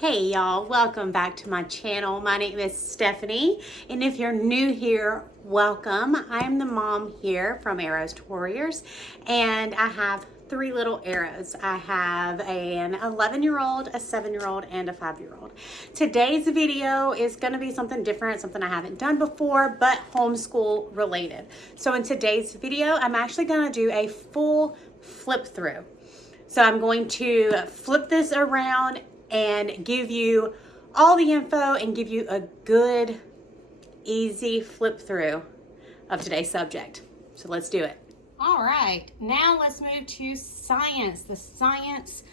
Hey y'all, welcome back to my channel. My name is Stephanie, and if you're new here, welcome. I am the mom here from Arrows to Warriors, and I have three little arrows. I have an 11-year-old, a 7-year-old, and a 5-year-old. Today's video is going to be something different, something I haven't done before, but homeschool related. So in today's video, I'm actually going to do a full flip through. So I'm going to flip this around and give you all the info and give you a good, easy flip through of today's subject. So let's do it. All right, now let's move to science. The science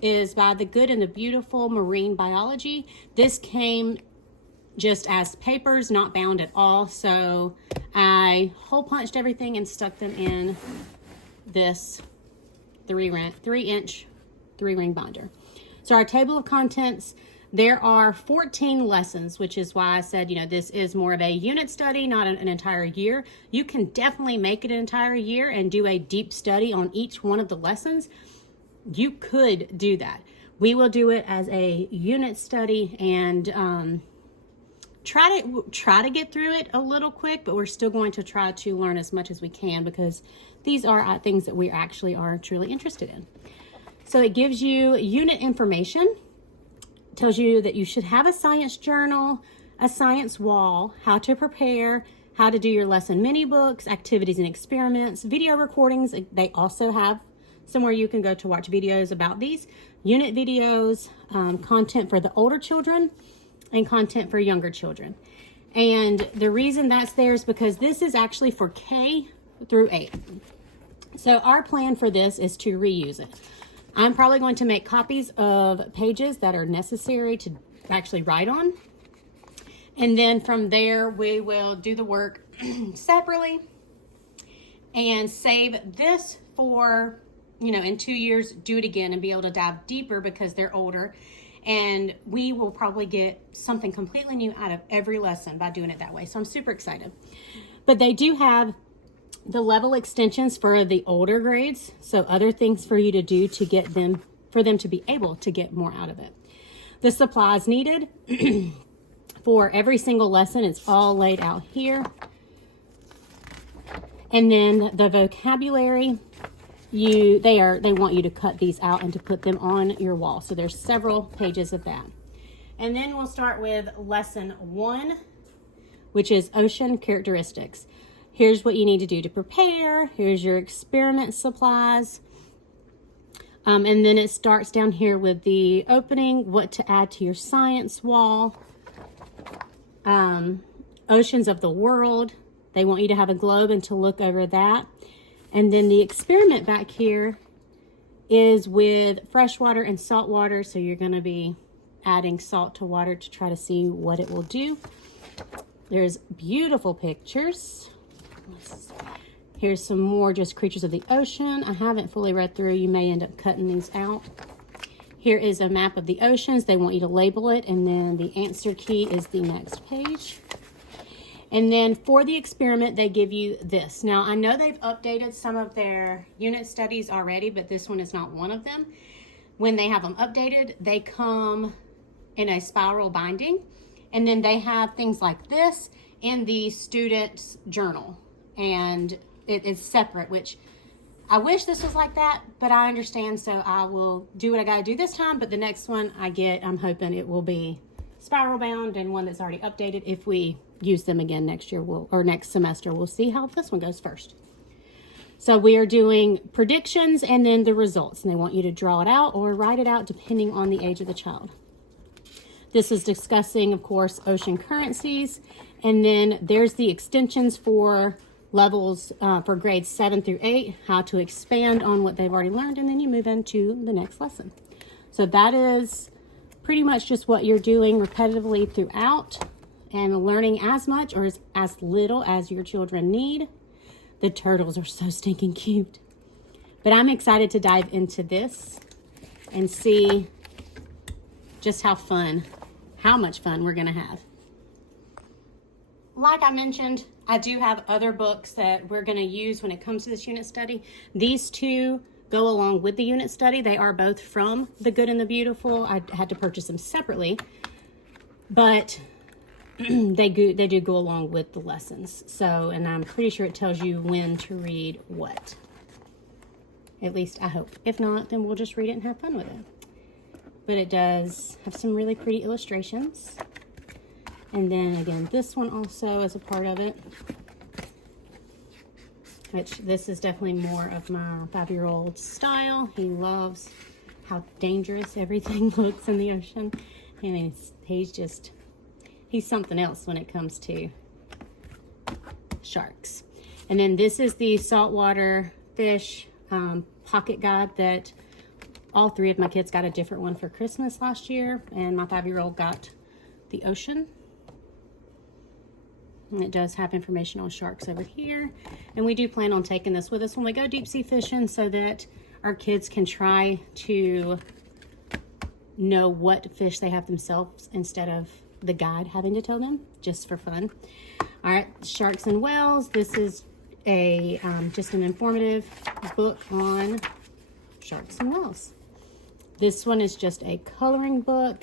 is by The Good and the Beautiful Marine Biology. This came just as papers, not bound at all. So I hole punched everything and stuck them in this 3-inch 3-ring binder. So our table of contents, there are 14 lessons, which is why I said, this is more of a unit study, not an entire year. You can definitely make it an entire year and do a deep study on each one of the lessons. You could do that. We will do it as a unit study and try to get through it a little quick, but we're still going to try to learn as much as we can because these are things that we actually are truly interested in. So it gives you unit information, tells you that you should have a science journal, a science wall, how to prepare, how to do your lesson mini books, activities and experiments, video recordings. They also have somewhere you can go to watch videos about these, unit videos, content for the older children, and content for younger children. And the reason that's there is because this is actually for K through 8. So our plan for this is to reuse it. I'm probably going to make copies of pages that are necessary to actually write on. And then from there, we will do the work separately and save this for, in 2 years, do it again and be able to dive deeper because they're older. And we will probably get something completely new out of every lesson by doing it that way. So I'm super excited. But they do have the level extensions for the older grades, so other things for you to do to get them, for them to be able to get more out of it. The supplies needed for every single lesson, it's all laid out here. And then the vocabulary, they want you to cut these out and to put them on your wall. So there's several pages of that. And then we'll start with lesson 1, which is ocean characteristics. Here's what you need to do to prepare. Here's your experiment supplies. And then it starts down here with the opening, what to add to your science wall. Oceans of the world. They want you to have a globe and to look over that. And then the experiment back here is with freshwater and salt water. So you're going to be adding salt to water to try to see what it will do. There's beautiful pictures. Here's some more just creatures of the ocean. I haven't fully read through. You may end up cutting these out. Here is a map of the oceans. They want you to label it, and then the answer key is the next page. And then for the experiment, they give you this. Now, I know they've updated some of their unit studies already, but this one is not one of them. When they have them updated, they come in a spiral binding, and then they have things like this in the student's journal. And it is separate, which I wish this was like that, but I understand, so I will do what I got to do this time. But the next one I get, I'm hoping it will be spiral bound and one that's already updated. If we use them again next year, or next semester, we'll see how this one goes first. So we are doing predictions and then the results, and they want you to draw it out or write it out depending on the age of the child. This is discussing, of course, ocean currencies, and then there's the extensions for levels for grades 7 through 8, how to expand on what they've already learned, and then you move into the next lesson. So that is pretty much just what you're doing repetitively throughout and learning as much or as little as your children need. The turtles are so stinking cute. But I'm excited to dive into this and see just how much fun we're going to have. Like I mentioned, I do have other books that we're going to use when it comes to this unit study. These two go along with the unit study. They are both from The Good and the Beautiful. I had to purchase them separately, but they do go along with the lessons. So, and I'm pretty sure it tells you when to read what. At least I hope. If not, then we'll just read it and have fun with it. But it does have some really pretty illustrations. And then again, this one also is a part of it. Which this is definitely more of my 5-year-old style. He loves how dangerous everything looks in the ocean. And he's something else when it comes to sharks. And then this is the saltwater fish pocket guide that all 3 of my kids got a different one for Christmas last year, and my 5-year-old got the ocean. And it does have information on sharks over here, and we do plan on taking this with us when we go deep sea fishing so that our kids can try to know what fish they have themselves instead of the guide having to tell them, just for fun. All right, Sharks and Whales. This is a just an informative book on sharks and whales. This one is just a coloring book.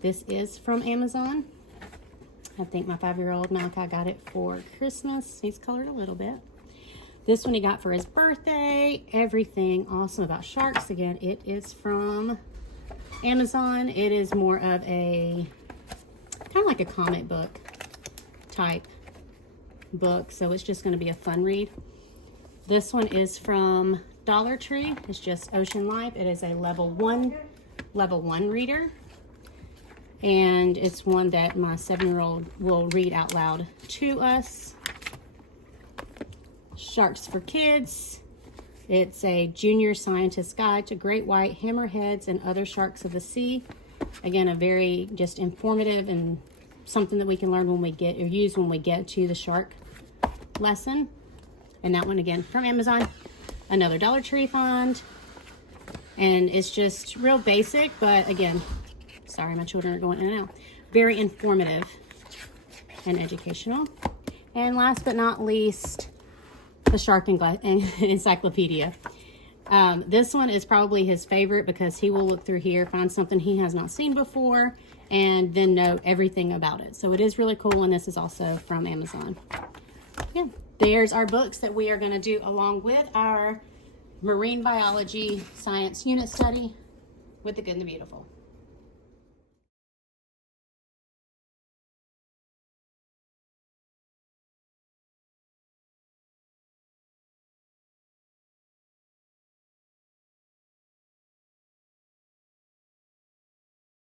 This is from Amazon. I think my 5-year-old Malachi got it for Christmas. He's colored a little bit. This one he got for his birthday. Everything awesome about sharks. Again, it is from Amazon. It is more of a kind of like a comic book type book, so it's just going to be a fun read. This one is from Dollar Tree. It's just Ocean Life. It is a level one reader, and it's one that my 7-year-old will read out loud to us. Sharks for Kids. It's a junior scientist guide to great white hammerheads and other sharks of the sea. Again, a very just informative and something that we can learn when we get, or use when we get to the shark lesson. And that one again from Amazon. Another Dollar Tree find. And it's just real basic, but again, sorry, my children are going in and out. Very informative and educational. And last but not least, the Shark and Encyclopedia. This one is probably his favorite because he will look through here, find something he has not seen before, and then know everything about it. So it is really cool, and this is also from Amazon. Yeah, there's our books that we are going to do along with our marine biology science unit study with The Good and the Beautiful.